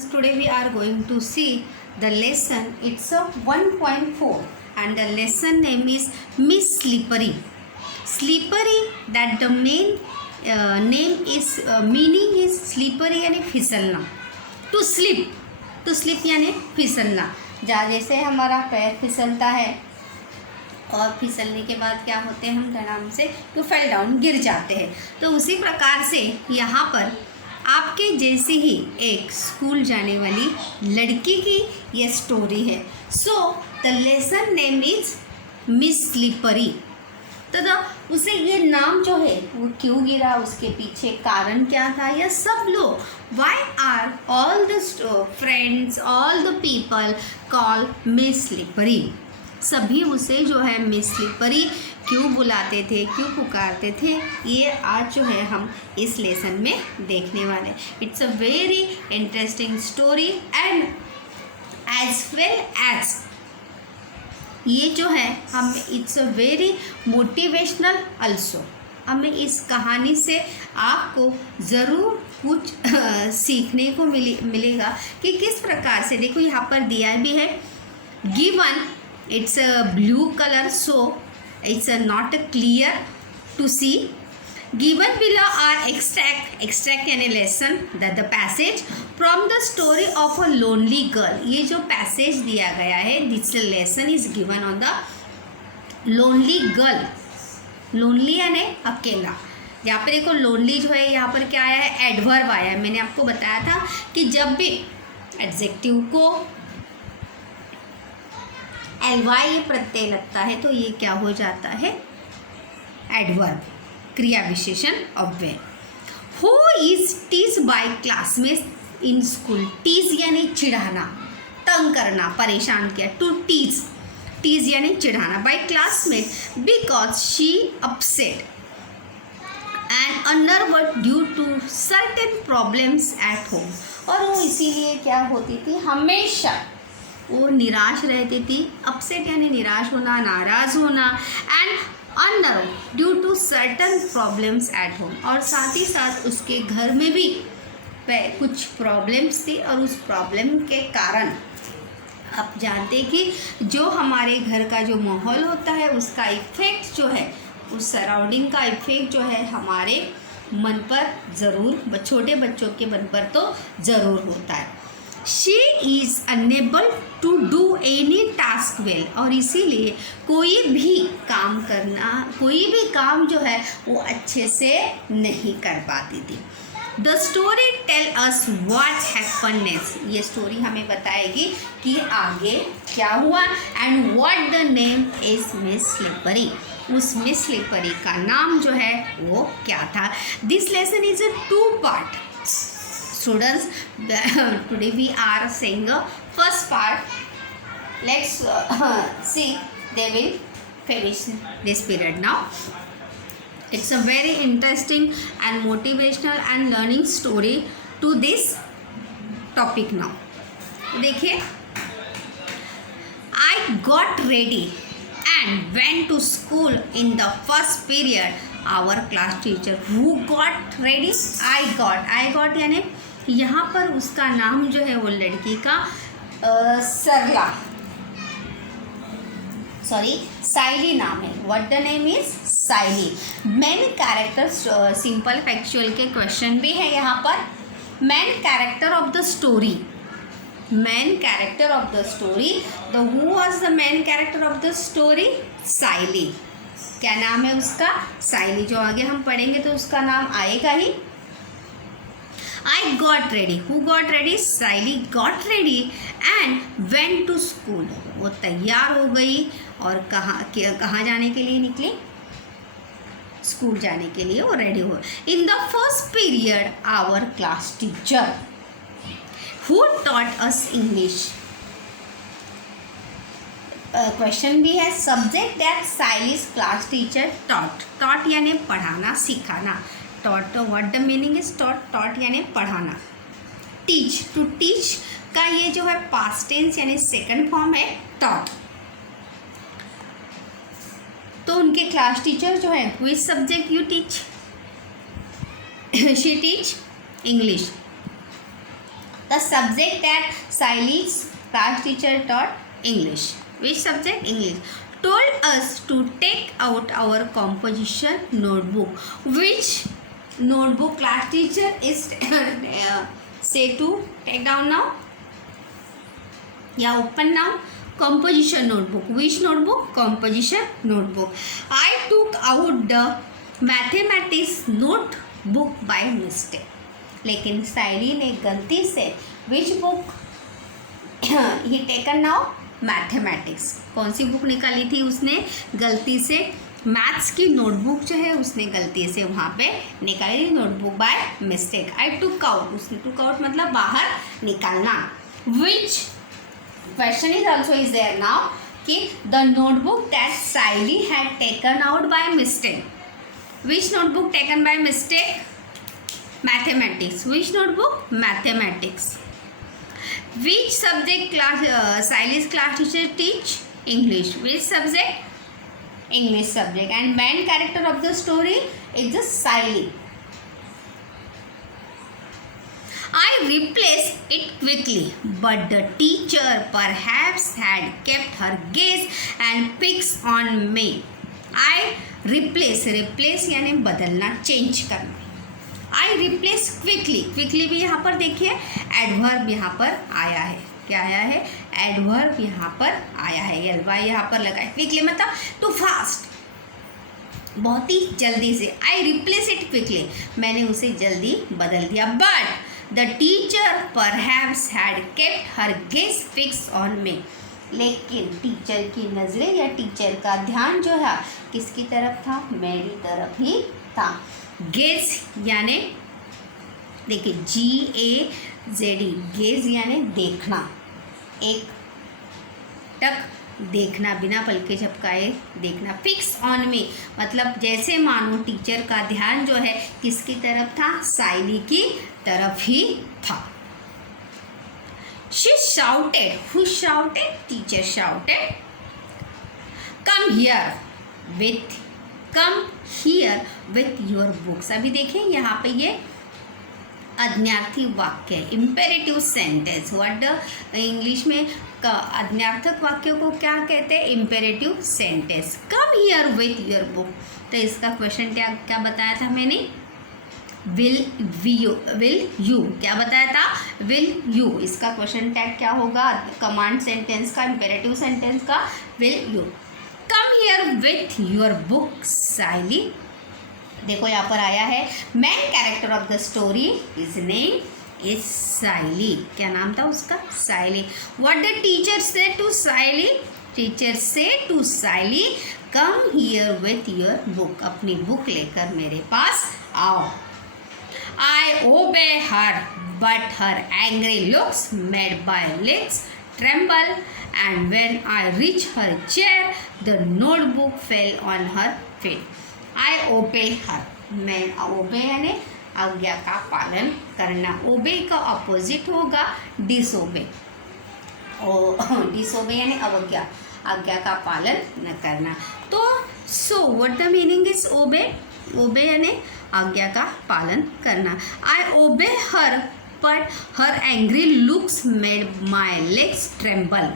students, today we are going to see the lesson. It's a 1.4 and the lesson name is Miss Slippery. Slippery, that the main name is meaning is slippery यानी फिसलना. To slip यानी फिसलना. जैसे हमारा पैर फिसलता है और फिसलने के बाद क्या होते हैं, हम धड़ाम से तो फेल डाउन गिर जाते हैं. तो उसी प्रकार से यहाँ पर आपके जैसी ही एक स्कूल जाने वाली लड़की की ये स्टोरी है. So the lesson name is miss slippery. तो उसे ये नाम जो है वो क्यों गिरा, उसके पीछे कारण क्या था, यह सब लोग why are all the friends all the people call miss slippery. सभी उसे जो है मिस स्लिपरी क्यों बुलाते थे, क्यों पुकारते थे, ये आज जो है हम इस लेसन में देखने वाले. It's a very interesting story and as well as ये जो है हम it's a very motivational also. हमें इस कहानी से आपको ज़रूर कुछ सीखने को मिलेगा कि किस प्रकार से. देखो यहाँ पर दिया भी है given. It's a blue color, so it's not clear to see. Given below are extract यानी lesson that the passage from the story of a lonely girl. ये जो passage दिया गया है, this lesson is given on the lonely girl. lonely यानी अकेला. यहाँ पर देखो lonely जो है, यहाँ पर क्या आया है, एडवर्ब आया है. मैंने आपको बताया था कि जब भी एडजेक्टिव को ly ये प्रत्यय लगता है तो ये क्या हो जाता है, एडवर्ब, क्रिया विशेषण अव्यय. Who is tease by classmates in school. Tease यानी चिढ़ाना, तंग करना, परेशान किया. टू टीज यानी चिढ़ाना. By classmate because she upset and unnerved due to certain problems at home. और वो इसीलिए क्या होती थी, हमेशा वो निराश रहती थी. अपसेट यानी निराश होना, नाराज़ होना. And under due to certain problems at home. और साथ ही साथ उसके घर में भी कुछ प्रॉब्लम्स थी और उस प्रॉब्लम के कारण आप जानते हैं कि जो हमारे घर का जो माहौल होता है उसका इफ़ेक्ट जो है, उस सराउंडिंग का इफ़ेक्ट जो है हमारे मन पर ज़रूर, छोटे बच्चों के मन पर तो ज़रूर होता है. She is unable to do any task well. और इसीलिए कोई भी काम करना, कोई भी काम जो है वो अच्छे से नहीं कर पाती थी. The story tell us what happened next. ये स्टोरी हमें बताएगी कि आगे क्या हुआ. And what the name is Miss Slippery. उस मिस स्लिपरी का नाम जो है वो क्या था. This lesson is a 2-part. Students, today we are saying the first part. Let's see. They will finish this period now. It's a very interesting and motivational and learning story to this topic now. देखिए, I got ready and went to school in the first period. Our class teacher who got ready. I got यानी यहाँ पर उसका नाम जो है वो लड़की का सरला, साइली नाम है. What the name is Saili. Main character, simple factual के क्वेश्चन भी है यहाँ पर. Main character of the story. Who was the main character of the story, Saili. क्या नाम है उसका, साइली. जो आगे हम पढ़ेंगे तो उसका नाम आएगा ही. I got ready. Who got ready? Sally got ready and went to school. वो तैयार हो गई और कहाँ जाने के लिए निकली, स्कूल जाने के लिए वो रेडी हो. In the first period, our class teacher who taught us English. Question भी है. Subject that Sally's class teacher taught यानी पढ़ाना, सिखाना. taught, what the meaning is taught यानी पढ़ाना. teach, to teach का ये जो है past tense यानी सेकंड फॉर्म है taught. तो उनके क्लास टीचर जो है which subject you teach? she teach English. The subject that Saily's class teacher taught English. Which subject? English. Told us to take out our composition notebook. Which notebook class teacher is say to take down now? Yeah, open now. Composition notebook. Which notebook? Composition notebook. I took out the mathematics notebook by mistake. लेकिन साइली ने गलती से which book he taken now? Mathematics. कौन सी book निकाली थी उसने? गलती से मैथ्स की नोटबुक जो है उसने गलती से वहाँ पे निकाली notebook by mistake. I took out. उसने टुक आउट मतलब बाहर निकालना. Which question is also is there now कि the notebook that Saili had taken out by mistake. Which notebook taken by mistake? Mathematics. Which notebook? Mathematics. Which subject class Saily's class teacher teach? English. Which subject? English subject. And main character of the story is the Saily. I replaced it quickly, but the teacher perhaps had kept her gaze and fixed on me. I replace यानी बदलना, change करना. आई replace quickly. Quickly भी यहाँ पर देखिए adverb यहाँ पर आया है. क्या आया है? एडवर्ब यहाँ पर आया है. एलवाई यहाँ पर लगा है. क्विकली मतलब टू फास्ट, बहुत ही जल्दी से. आई रिप्लेस इट क्विकली, मैंने उसे जल्दी बदल दिया. But the teacher perhaps had kept her gauge fix on me. लेकिन टीचर की नज़रें या टीचर का ध्यान जो है किसकी तरफ था? मेरी तरफ ही था. गेज यानी देखिए GAZE, गेज यानी देखना, एक टक देखना, बिना पलके झपकाए देखना. फिक्स ऑन मी मतलब जैसे मानो टीचर का ध्यान जो है किसकी तरफ था? साइली की तरफ ही था. She shouted. Who shouted? Teacher shouted. Come here with your books. अभी देखें यहाँ पे ये अज्ञार्थी वाक्य है, इम्पेरेटिव सेंटेंस. व्हाट इंग्लिश में अज्ञार्थक वाक्यों को क्या कहते हैं? Imperative sentence. Come here with your book. तो इसका क्वेश्चन क्या बताया था मैंने? विल यू क्या बताया था? Will you. इसका क्वेश्चन टैग क्या होगा? कमांड सेंटेंस का, इम्पेरेटिव सेंटेंस का. Will you come here with your book Saili. देखो यहाँ पर आया है main character of the story, is name is Saili. क्या नाम था उसका? Saili. What the teacher say to Saili? Teacher say to Saili come here with your book. अपनी बुक लेकर मेरे पास आओ. I obey her, but her angry looks made my legs tremble, and when I reached her chair, the notebook fell on her feet. I obey her. मैं obey यानी आज्ञा का पालन करना. obey का अपोजिट होगा disobey. disobey यानी अवज्ञा, आज्ञा का पालन न करना. तो so what the meaning is obey? obey यानी आज्ञा का पालन करना. I obey her but her angry looks made my legs tremble.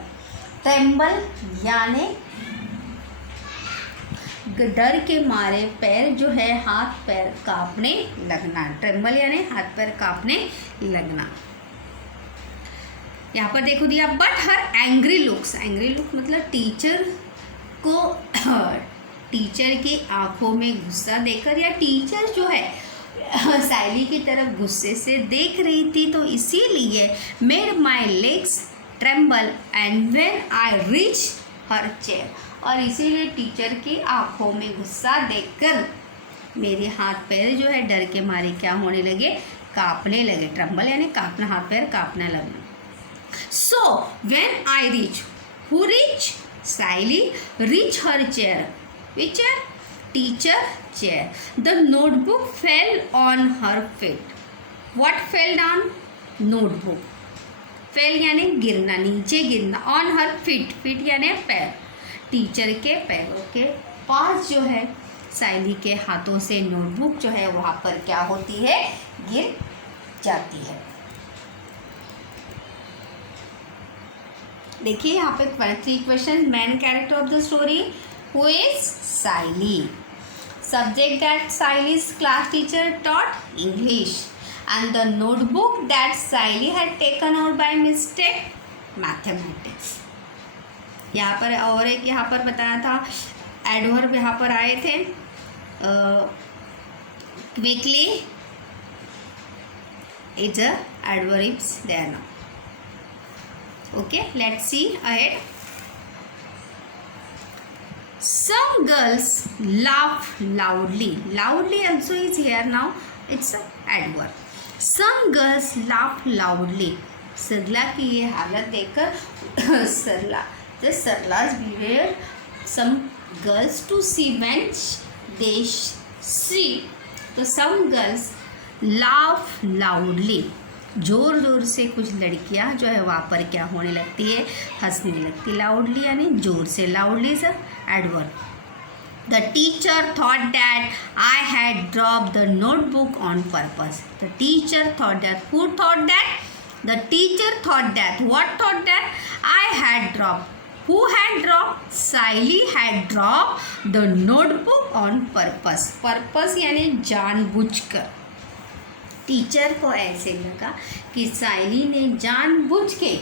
Tremble यानी डर के मारे पैर जो है हाथ पैर कांपने लगना. ट्रेम्बल यानी हाथ पैर कांपने लगना. यहाँ पर देखो दिया but her angry looks. Angry look मतलब टीचर को टीचर की आंखों में गुस्सा देखकर या टीचर जो है साइली की तरफ गुस्से से देख रही थी, तो इसीलिए made my legs tremble and when I reach her chair. और इसीलिए टीचर की आंखों में गुस्सा देखकर मेरे हाथ पैर जो है डर के मारे क्या होने लगे? कांपने लगे. ट्रेम्बल यानी कांपना, हाथ पैर कांपने लगना. So when I reach, who reach? Saili reach her chair. Which chair? Teacher chair. The notebook fell on her feet. What fell down? Notebook. Fell यानी गिरना, नीचे गिरना. On her feet. Feet यानी पैर. टीचर के पैरों के पास जो है साइली के हाथों से नोटबुक जो है वहाँ पर क्या होती है? गिर जाती है. देखिए यहाँ पे 3 question. Main character of the story, who is Saili. Subject that Saily's class teacher taught English, and the notebook that Saily had taken out by mistake, mathematics. यहाँ पर और एक यहाँ पर बताया था एडवर्ब यहाँ पर आए थे. Quickly is a adverbs there now. Okay, let's see ahead. Some girls laugh loudly. Loudly also is here now. It's a adverb. Some girls laugh loudly. सरला की ये हालत देखकर सरला's behavior some girls to see when they see. तो some girls laugh loudly. जोर जोर से कुछ लड़कियां जो है वहाँ पर क्या होने लगती है, हंसने लगती. लाउडली यानी जोर से. Loudly sir adverb. The teacher thought that I had drop the notebook on purpose. The teacher thought that. Who thought that? The teacher thought that. What thought that? I had drop. Who had drop? Saili had drop the notebook on purpose. Purpose यानी जानबूझकर. Teacher को ऐसे लगा कि साइली ने जानबूझ के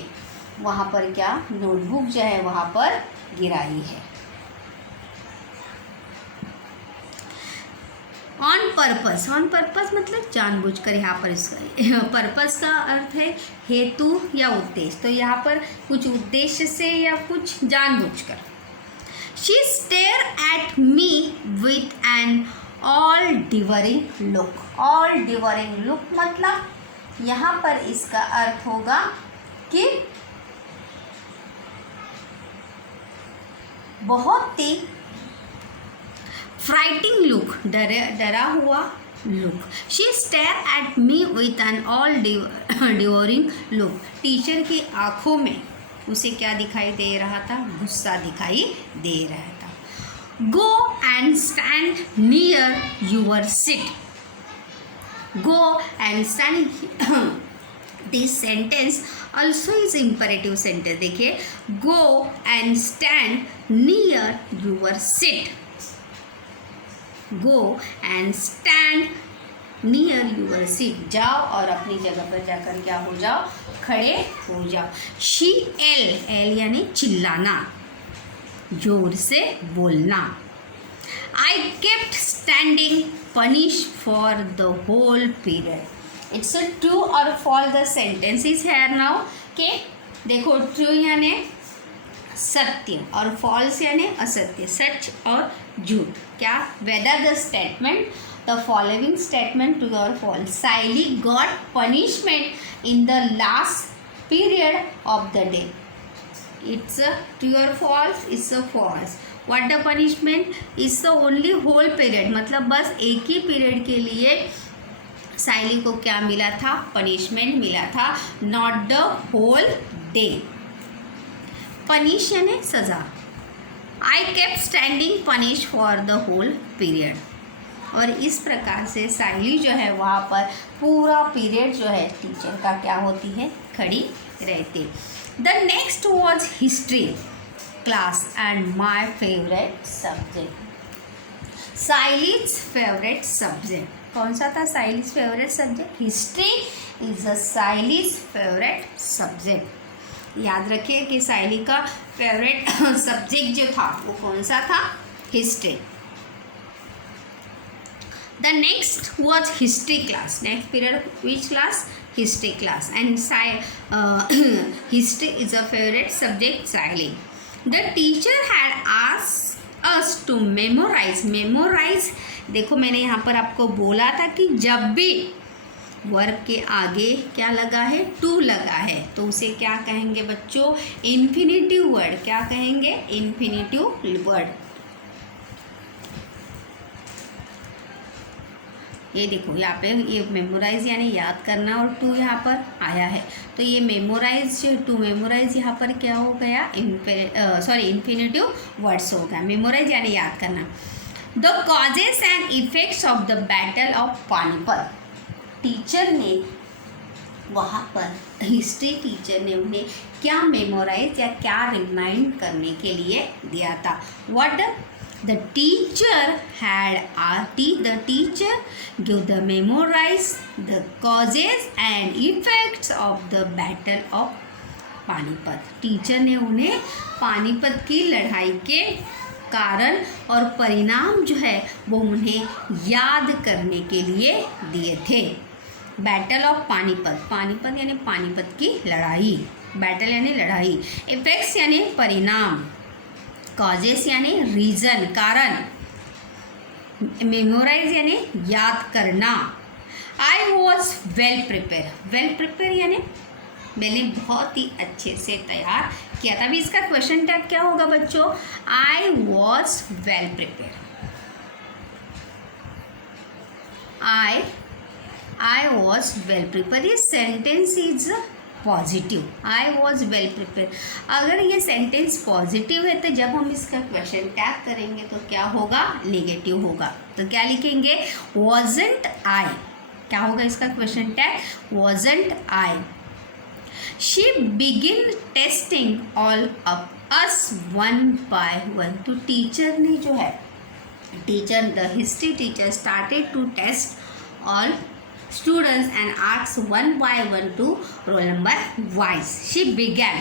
वहाँ पर क्या नोटबुक जो है वहाँ पर गिराई है. On purpose. ऑन पर्पस मतलब जानबूझकर. यहाँ पर इसका पर्पस का अर्थ है हेतु या उद्देश्य. तो यहाँ पर कुछ उद्देश्य से या कुछ जानबूझकर. She stare at me with an all devouring look. All devouring look मतलब यहाँ पर इसका अर्थ होगा कि बहुत ही फ्राइटिंग लुक, डरा हुआ look. She stare at me with an all devouring look. Teacher की आंखों में उसे क्या दिखाई दे रहा था? गुस्सा दिखाई दे रहा था. Go and stand near your seat. Go and stand. This sentence also is imperative sentence. देखिए, go and stand near your seat. Go and stand near your seat. जाओ और अपनी जगह पर जाकर क्या हो जाओ? खड़े हो जाओ. She L यानी चिल्लाना, जोर से बोलना. I kept standing punished for the whole period. It's a true or false. The sentence is here now. Okay, देखो true यानी सत्य और false यानी असत्य, सच और झूठ. क्या? Whether the statement, the following statement true or false. Saily got punishment in the last period of the day. It's a true or false? It's a false. What the punishment? It's the only whole period. मतलब बस एक ही period के लिए साइली को क्या मिला था? Punishment मिला था. Not the whole day. Punish यानी सज़ा. I kept standing punished for the whole period. और इस प्रकार से साइली जो है वहाँ पर पूरा पीरियड जो है टीचर का क्या होती है? खड़ी रहती. The next was history class and my favorite subject. Saily's favorite subject. कौन सा था Saily's favorite subject? History is a Saily's favorite subject. याद रखिए कि साइली का फेवरेट सब्जेक्ट जो था वो कौन सा था? History. The next was history class. Next period, which class? History class. And history is a favorite subject, Saily. The teacher had asked us to memorize. Memorize. देखो मैंने यहाँ पर आपको बोला था कि जब भी वर्ब के आगे क्या लगा है? टू लगा है, तो उसे क्या कहेंगे बच्चों? Infinitive word. क्या कहेंगे? Infinitive word. ये देखो यहाँ पे ये मेमोराइज यानी याद करना और टू यहाँ पर आया है, तो ये मेमोराइज टू मेमोराइज यहाँ पर क्या हो गया? इन्फिनेटिव वर्ड्स हो गया. मेमोराइज यानी याद करना. The causes and effects of the battle of Panipat. Teacher ने वहाँ पर हिस्ट्री टीचर ने उन्हें क्या मेमोराइज या क्या रिमाइंड करने के लिए दिया था. What the teacher gave the memorize the causes and effects of the battle of Panipat. Teacher ने उन्हें पानीपत की लड़ाई के कारण और परिणाम जो है वो उन्हें याद करने के लिए दिए थे. बैटल ऑफ पानीपत, पानीपत यानी पानीपत की लड़ाई, बैटल यानी लड़ाई, इफेक्ट्स यानी परिणाम, कॉजेस यानी रीज़न कारण, मेमोराइज यानी याद करना. आई वॉज वेल प्रिपेयर यानी मैंने बहुत ही अच्छे से तैयार किया था. अभी इसका क्वेश्चन टैग क्या होगा बच्चों? I was well prepare. I was well prepare. ये sentence is positive. I was well prepare. अगर ये सेंटेंस पॉजिटिव है तो जब हम इसका क्वेश्चन टैग करेंगे तो क्या होगा? नेगेटिव होगा. तो क्या लिखेंगे? Wasn't I. क्या होगा इसका question tag? Wasn't I. She begin testing all of us one by one. तो टीचर ने जो है, the history teacher started to test all students and asked one by one to roll number wise. She began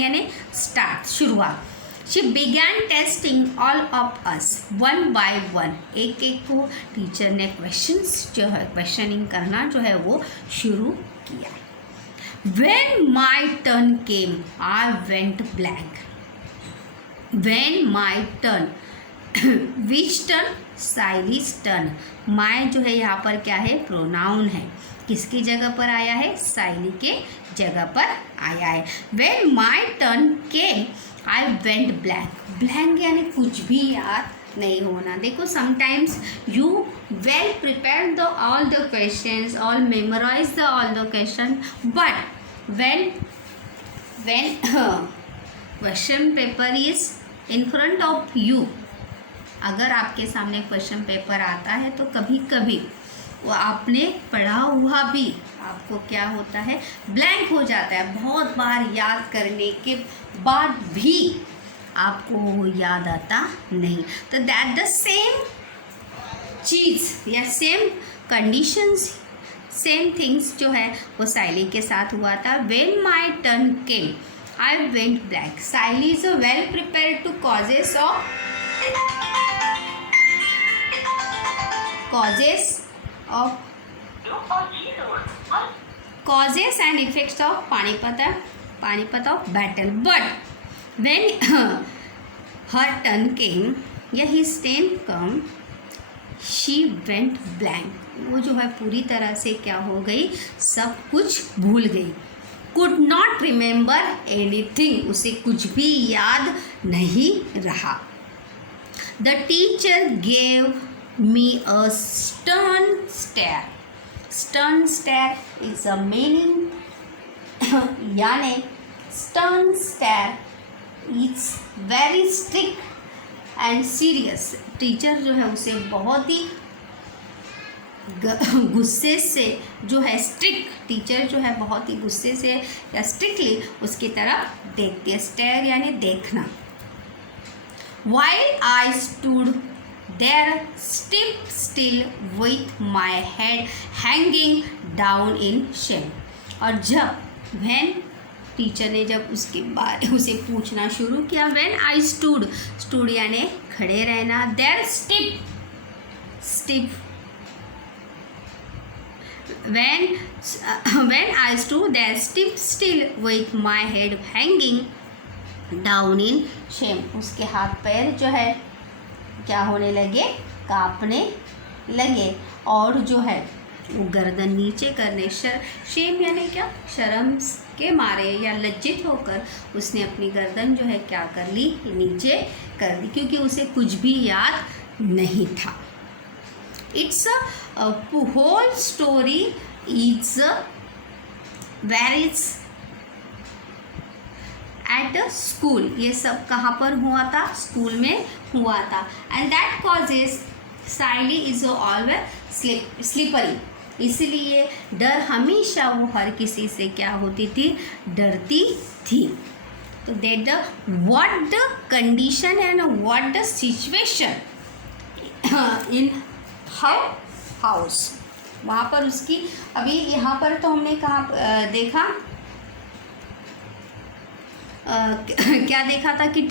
यानी start, शुरुआत. She began testing all of us one by one. एक एक को teacher ने questions जो है, questioning करना जो है वो शुरू किया. When my turn came, I went blank. When my turn, which turn? Saili's turn. My जो है यहाँ पर क्या है? प्रोनाउन है. किसकी जगह पर आया है? साइली के जगह पर आया है. When my turn came I went blank. Blank यानी कुछ भी याद नहीं होना. देखो sometimes you well prepare the all the questions, all memorize the all the question, but when question paper is in front of you, अगर आपके सामने क्वेश्चन पेपर आता है तो कभी कभी वो आपने पढ़ा हुआ भी आपको क्या होता है? ब्लैंक हो जाता है. बहुत बार याद करने के बाद भी आपको वो याद आता नहीं. तो दैट द सेम चीज़ या सेम कंडीशंस, सेम थिंग्स जो है वो साइली के साथ हुआ था. When my turn came I went blank. Sally is well prepared to causes and effects of Panipat of battle. But when her turn came, या his turn come, she went blank. वो जो है पूरी तरह से क्या हो गई? सब कुछ भूल गई. Could not remember anything. उसे कुछ भी याद नहीं रहा. The teacher gave me a stern stare. Stern stare is a meaning यानी stern stare is very strict and serious. Teacher जो है उसे बहुत ही गुस्से से जो है, स्ट्रिक्ट टीचर जो है बहुत ही गुस्से से या स्ट्रिक्टली उसकी तरफ देखती है. स्टेयर यानी देखना. While I stood there still with my head hanging down in shame. और जब when टीचर ने जब उसके बाद उसे पूछना शुरू किया, when I stood यानी खड़े रहना, there stiff when I stood there still with my head hanging down in Shem. उसके हाथ पैर जो है क्या होने लगे? कांपने लगे. और जो है वो गर्दन नीचे करने, शेम यानी क्या? शर्म के मारे या लज्जित होकर उसने अपनी गर्दन जो है क्या कर ली? नीचे कर ली, क्योंकि उसे कुछ भी याद नहीं था. It's a whole story is very at a school. ये सब कहाँ पर हुआ था? स्कूल में हुआ था. And that causes Saili is always slippery. इसलिए डर हमेशा वो हर किसी से क्या होती थी, डरती थी। तो that the what the condition and what the situation in her house, वहाँ पर उसकी, अभी यहाँ पर तो हमने कहाँ देखा, क्या देखा था कि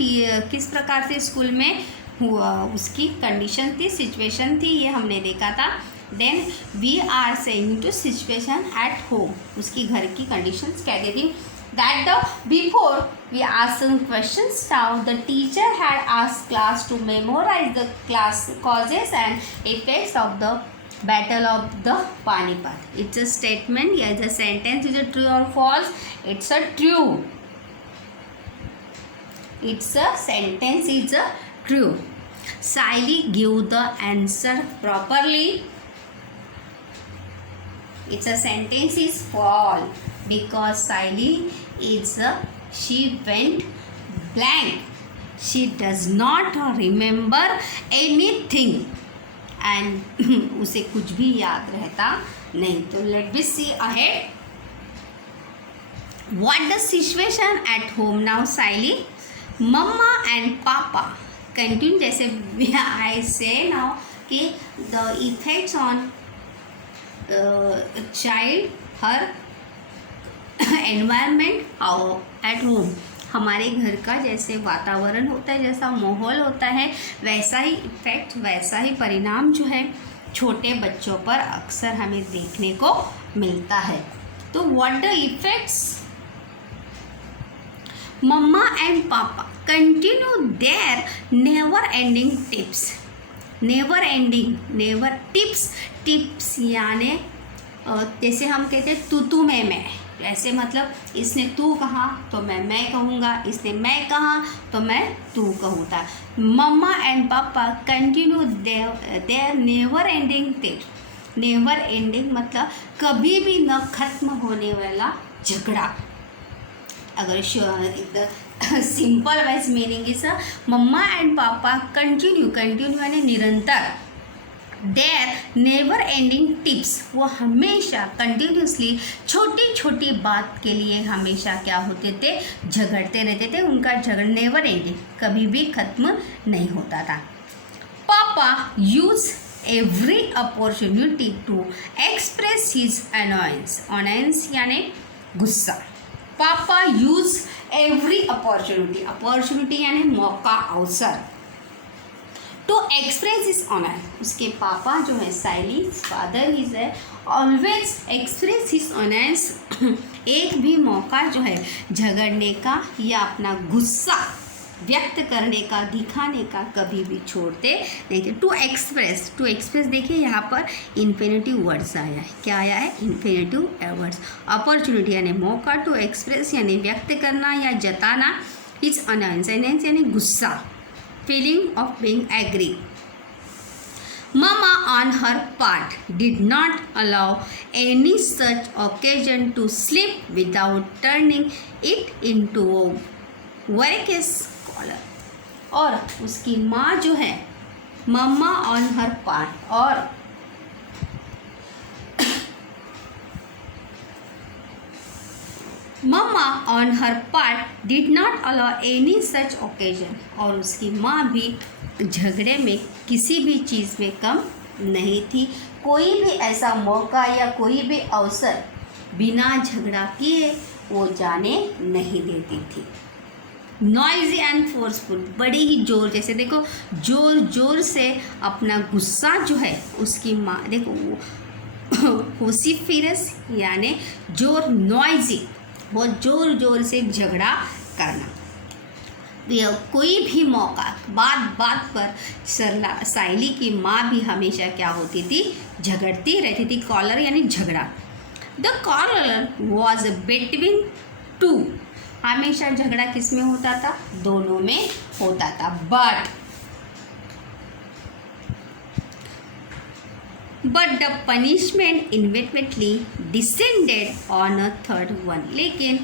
किस प्रकार से स्कूल में हुआ उसकी कंडीशन थी, सिचुएशन थी, ये हमने देखा था। Then we are saying to situation at home, उसकी घर की कंडीशन क्या दे दी, that the before we asked some questions now the teacher had asked class to memorise the class causes and effects of the battle of the Panipat. It's a statement या the sentence is a true or false, it's a true, it's a sentence is a true. Siley give the answer properly. It's a sentence is false because Siley is she went blank. She does not remember anything and उसे कुछ भी याद रहता नहीं। तो let me see ahead. What the situation at home now, Siley? Mama and Papa continue, जैसे I say now कि the effects on child, her environment at home, हमारे घर का जैसे वातावरण होता है, जैसा माहौल होता है, वैसा ही इफेक्ट, वैसा ही परिणाम जो है छोटे बच्चों पर अक्सर हमें देखने को मिलता है। तो what the effects, mamma and papa continue their never ending tips, never ending, never tips यानी जैसे हम कहते हैं तू मैं, ऐसे मतलब इसने तू कहा तो मैं कहूँगा, इसने मैं कहा तो मैं तू कहूँगा। Mama and papa continue their never ending tips, never ending मतलब कभी भी न खत्म होने वाला झगड़ा। अगर simple wise meaning is mama and papa continue यानी निरंतर, देयर नेवर एंडिंग टिप्स, वो हमेशा कंटिन्यूसली छोटी छोटी बात के लिए हमेशा क्या होते थे, झगड़ते रहते थे। उनका झगड़ नेवर एंडिंग, कभी भी खत्म नहीं होता था। Papa use every opportunity to express his annoyance यानी गुस्सा। पापा यूज एवरी अपॉर्चुनिटी यानी मौका, अवसर, टू एक्सप्रेस इज ऑनर, उसके पापा जो है साइली फादर इज है ऑलवेज एक्सप्रेस हिज ऑनर्स, एक भी मौका जो है झगड़ने का या अपना गुस्सा व्यक्त करने का, दिखाने का कभी भी छोड़ते नहीं थे। टू एक्सप्रेस देखिए यहाँ पर इन्फिनेटिव वर्ड्स आया है, क्या आया है, इन्फिनेटिव वर्ड्स। अपॉर्चुनिटी यानी मौका, टू एक्सप्रेस यानी व्यक्त करना या जताना, इज अनाउंस यानी गुस्सा, feeling of being angry. Mama on her part did not allow any such occasion to slip without turning it into a work scholar। और उसकी माँ जो है, मम्मा ऑन हर पार्ट, और mamma on her part did not allow any such occasion, और उसकी माँ भी झगड़े में किसी भी चीज़ में कम नहीं थी। कोई भी ऐसा मौका या कोई भी अवसर बिना झगड़ा किए वो जाने नहीं देती थी। नॉइजी एंड फोर्सफुल, बड़ी ही जोर, जैसे देखो जोर से अपना गुस्सा जो है उसकी माँ, देखो वो होसिफिरस यानी जोर, नॉइजी बहुत जोर से झगड़ा करना। कोई भी मौका, बात पर साइली की माँ भी हमेशा क्या होती थी, झगड़ती रहती थी। कॉलर यानी झगड़ा। The quarrel was between two, हमेशा झगड़ा किस में होता था, दोनों में होता था। But the punishment inevitably descended on a third one, लेकिन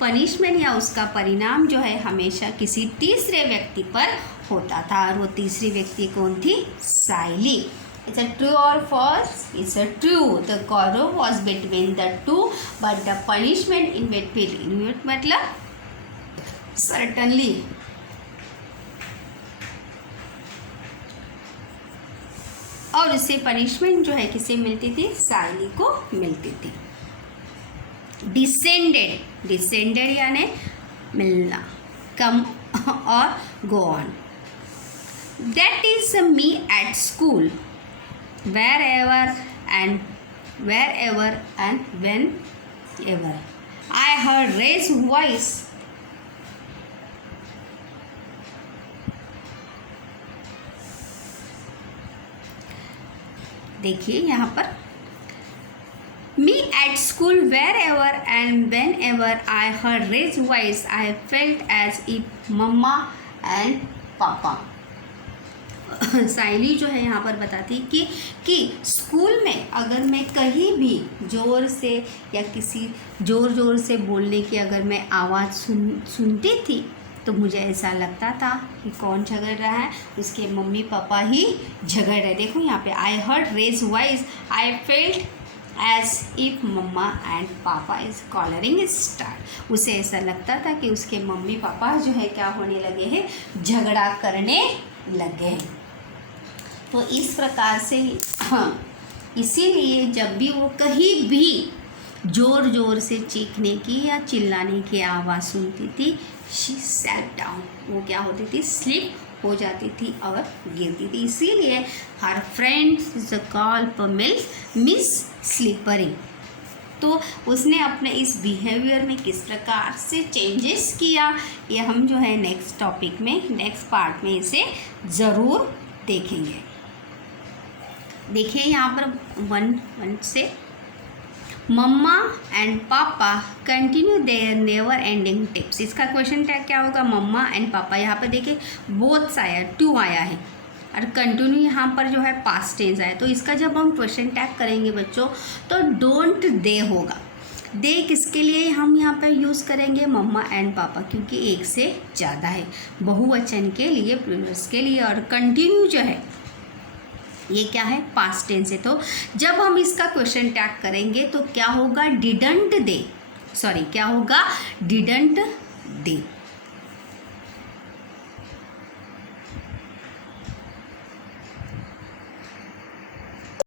पनिशमेंट या उसका परिणाम जो है हमेशा किसी तीसरे व्यक्ति पर होता था, और वो तीसरी व्यक्ति कौन थी, साइली। It's a true or false? It's a true. The quarrel was between the two, but the punishment in between मतलब certainly. और उससे पनिशमेंट जो है किसे मिलती थी? साइली को मिलती थी. डिसेंडेड, डिसेंडेड यानी मिलना, कम और go on. That is me at school, wherever and whenever I heard raised voice. देखिए यहाँ पर me at school wherever and whenever I heard raised voice I felt as if mama and papa. साइली जो है यहाँ पर बताती कि school में अगर मैं कहीं भी ज़ोर से या किसी ज़ोर से बोलने की अगर मैं आवाज़ सुनती थी तो मुझे ऐसा लगता था कि कौन झगड़ रहा है, उसके मम्मी पापा ही झगड़ रहे. देखो यहाँ पे I heard raise voice, I felt as if mama and papa is quarreling start. उसे ऐसा लगता था कि उसके मम्मी पापा जो है क्या होने लगे हैं, झगड़ा करने लगे हैं. तो इस प्रकार से इसीलिए जब भी वो कहीं भी ज़ोर से चीखने की या चिल्लाने की आवाज़ सुनती थी, शी सैट डाउन, वो क्या होती थी, स्लिप हो जाती थी और गिरती थी. इसीलिए हर friends is called miss slippery. तो उसने अपने इस बिहेवियर में किस प्रकार से चेंजेस किया, ये हम जो है नेक्स्ट टॉपिक में, नेक्स्ट पार्ट में इसे ज़रूर देखेंगे. देखिए यहाँ पर वन से mama and papa continue their never ending tips. इसका क्वेश्चन टैग क्या होगा, मम्मा एंड पापा. यहाँ पर देखिए बोथ आया, टू आया है और कंटिन्यू यहाँ पर जो है पास्ट टेंस आया. तो इसका जब हम क्वेश्चन टैग करेंगे बच्चों तो डोंट दे होगा. दे किसके लिए हम यहाँ पर यूज़ करेंगे, मम्मा एंड पापा, क्योंकि एक से ज़्यादा है, बहुवचन के लिए, प्लूरल्स के लिए. और कंटिन्यू जो है ये क्या है, पास्ट टेंस है. तो जब हम इसका क्वेश्चन टैग करेंगे तो क्या होगा, डिडंट दे, सॉरी क्या होगा, डिडंट दे.